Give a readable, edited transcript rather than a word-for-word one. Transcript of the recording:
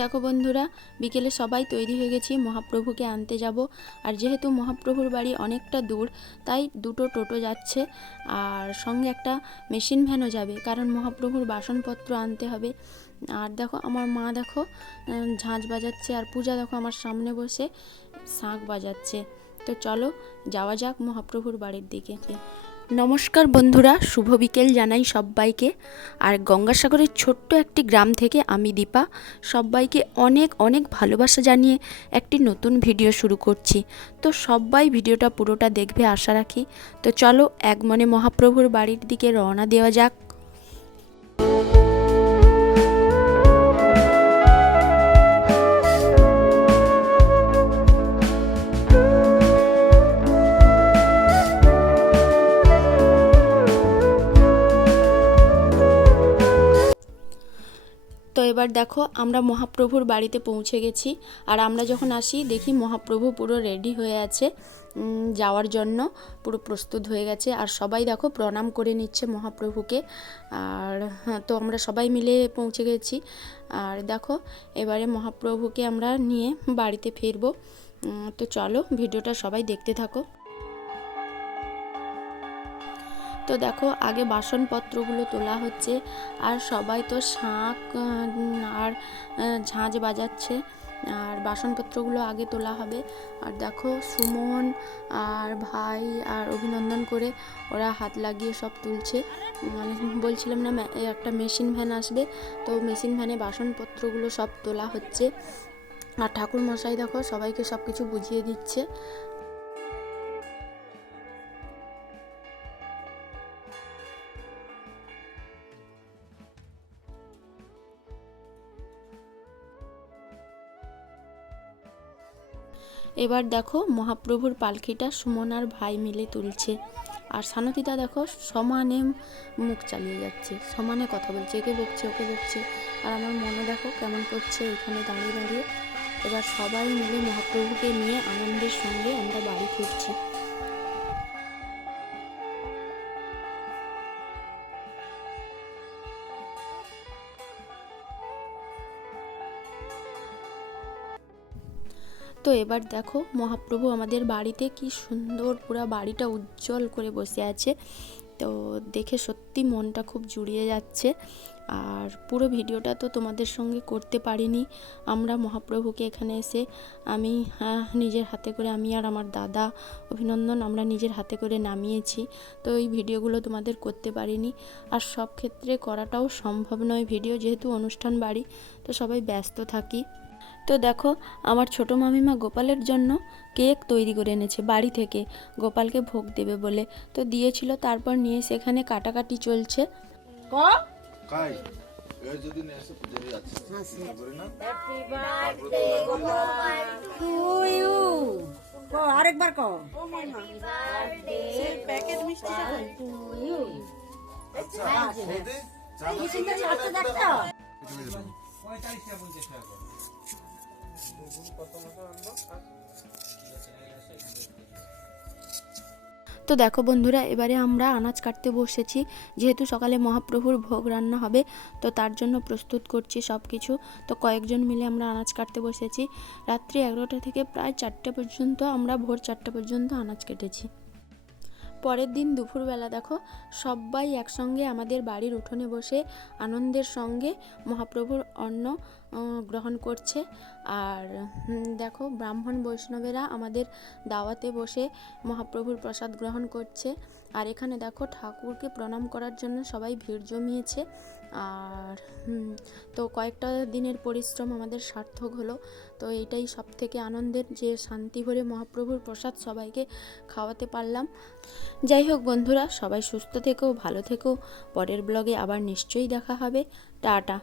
দেখো বন্ধুরা, বিকেলে সবাই তৈরি হয়ে গেছি, মহাপ্রভুকে আনতে যাব। আর যেহেতু মহাপ্রভুর বাড়ি অনেকটা দূর, তাই দুটো টোটো যাচ্ছে আর সঙ্গে একটা মেশিন ভ্যানও যাবে, কারণ মহাপ্রভুর বাসনপত্র আনতে হবে। আর দেখো আমার মা দেখো ঝাঁঝ বাজাচ্ছে, আর পূজা দেখো আমার সামনে বসে শাঁখ বাজাচ্ছে। তো চলো যাওয়া যাক মহাপ্রভুর বাড়ির দিকে। নমস্কার বন্ধুরা, শুভ বিকেল জানাই সবাইকে। আর গঙ্গাসাগরের ছোট্ট একটি গ্রাম থেকে আমি দীপা সবাইকে অনেক অনেক ভালোবাসা জানিয়ে একটি নতুন ভিডিও শুরু করছি। তো সবাই ভিডিওটা পুরোটা দেখবে আশা রাখি। তো চলো এক মনে মহাপ্রভুর বাড়ির দিকে রওনা দেওয়া যাক। তো এবার দেখো আমরা মহাপ্রভুর বাড়িতে পৌঁছে গেছি। আর আমরা যখন আসি দেখি মহাপ্রভু পুরো রেডি হয়ে আছে যাওয়ার জন্য, পুরো প্রস্তুত হয়ে গেছে। আর সবাই দেখো প্রণাম করে নিচ্ছে মহাপ্রভুকে। আর তো আমরা সবাই মিলে পৌঁছে গেছি। আর দেখো এবারে মহাপ্রভুকে আমরা নিয়ে বাড়িতে ফিরবো। তো চলো ভিডিওটা সবাই দেখতে থাকো। তো দেখো আগে বাসনপত্রগুলো তোলা হচ্ছে, আর সবাই তো শাঁখ আর ঝাঁঝ বাজাচ্ছে, আর বাসনপত্রগুলো আগে তোলা হবে। আর দেখো সুমন আর ভাই আর অভিনন্দন করে ওরা হাত লাগিয়ে সব তুলছে। বলছিলাম না একটা মেশিন ভ্যান আসবে, তো মেশিন ভ্যানে বাসনপত্রগুলো সব তোলা হচ্ছে। আর ঠাকুর মশাই দেখো সবাইকে সব কিছু বুঝিয়ে দিচ্ছে। এবার দেখো মহাপ্রভুর পালকিটা সুমন আর ভাই মিলে তুলছে। আর সানতিদা দেখো সমানে মুখ চালিয়ে যাচ্ছে, সমানে কথা বলছে, একে বকছে ওকে বকছে। আর আমার মনে দেখো কেমন করছে এখানে দাঁড়িয়ে দাঁড়িয়ে। এবার সবাই মিলে মহাপ্রভুকে নিয়ে আনন্দের সঙ্গে আমরা বাড়ি ফিরছি। তো এবার দেখো মহাপ্রভু আমাদের বাড়িতে কি সুন্দর পুরো বাড়িটা উজ্জ্বল করে বসে আছে। তো দেখে সত্যি মনটা খুব জুড়িয়ে যাচ্ছে। আর পুরো ভিডিওটা তো তোমাদের সঙ্গে করতে পারিনি। আমরা মহাপ্রভুকে এখানে এসে আমি নিজের হাতে করে, আমি আর আমার দাদা অভিনন্দন আমরা নিজের হাতে করে নামিয়েছি। তো এই ভিডিওগুলো তোমাদের করতে পারিনি, আর সব ক্ষেত্রে করাটাও সম্ভব নয় ভিডিও, যেহেতু অনুষ্ঠান বাড়ি, তো সবাই ব্যস্ত থাকি। তো দেখো আমার ছোট মামিমা গোপালের জন্য কেক তৈরি করে এনেছে বাড়ি থেকে, গোপালকে ভোগ দেবে বলে। তো দিয়েছিল, তারপর নিয়ে সেখানে কাটাকাটি চলছে। আরেকবার তো দেখো বন্ধুরা, এবারে আমরা আনাজ কাটতে বসেছি, যেহেতু সকালে মহাপ্রভুর ভোগ রান্না হবে, তো তার জন্য প্রস্তুত করছি সব কিছু। তো কয়েকজন মিলে আমরা আনাজ কাটতে বসেছি। রাত্রি 11টা থেকে প্রায় 4টে পর্যন্ত, আমরা ভোর 4টে পর্যন্ত আনাজ কেটেছি। পরের দিন দুপুরবেলা দেখো সবাই একসঙ্গে আমাদের বাড়ির উঠোনে বসে আনন্দের সঙ্গে মহাপ্রভুর অন্ন গ্রহণ করছে। আর দেখো ব্রাহ্মণ বৈষ্ণবেরা আমাদের দাওয়াতে বসে মহাপ্রভুর প্রসাদ গ্রহণ করছে। আর এখানে দেখো ঠাকুরকে প্রণাম করার জন্য সবাই ভিড় জমিয়েছে। আর তো কয়েকটা দিনের পরিশ্রম আমাদের সার্থক হলো। তো এইটাই সব থেকে আনন্দের, যে শান্তি ভরে মহাপ্রভুর প্রসাদ সবাইকে খাওয়াতে পারলাম। যাই হোক বন্ধুরা, সবাই সুস্থ থেকো, ভালো থেকো। পরের ব্লগে আবার নিশ্চয়ই দেখা হবে। টাটা।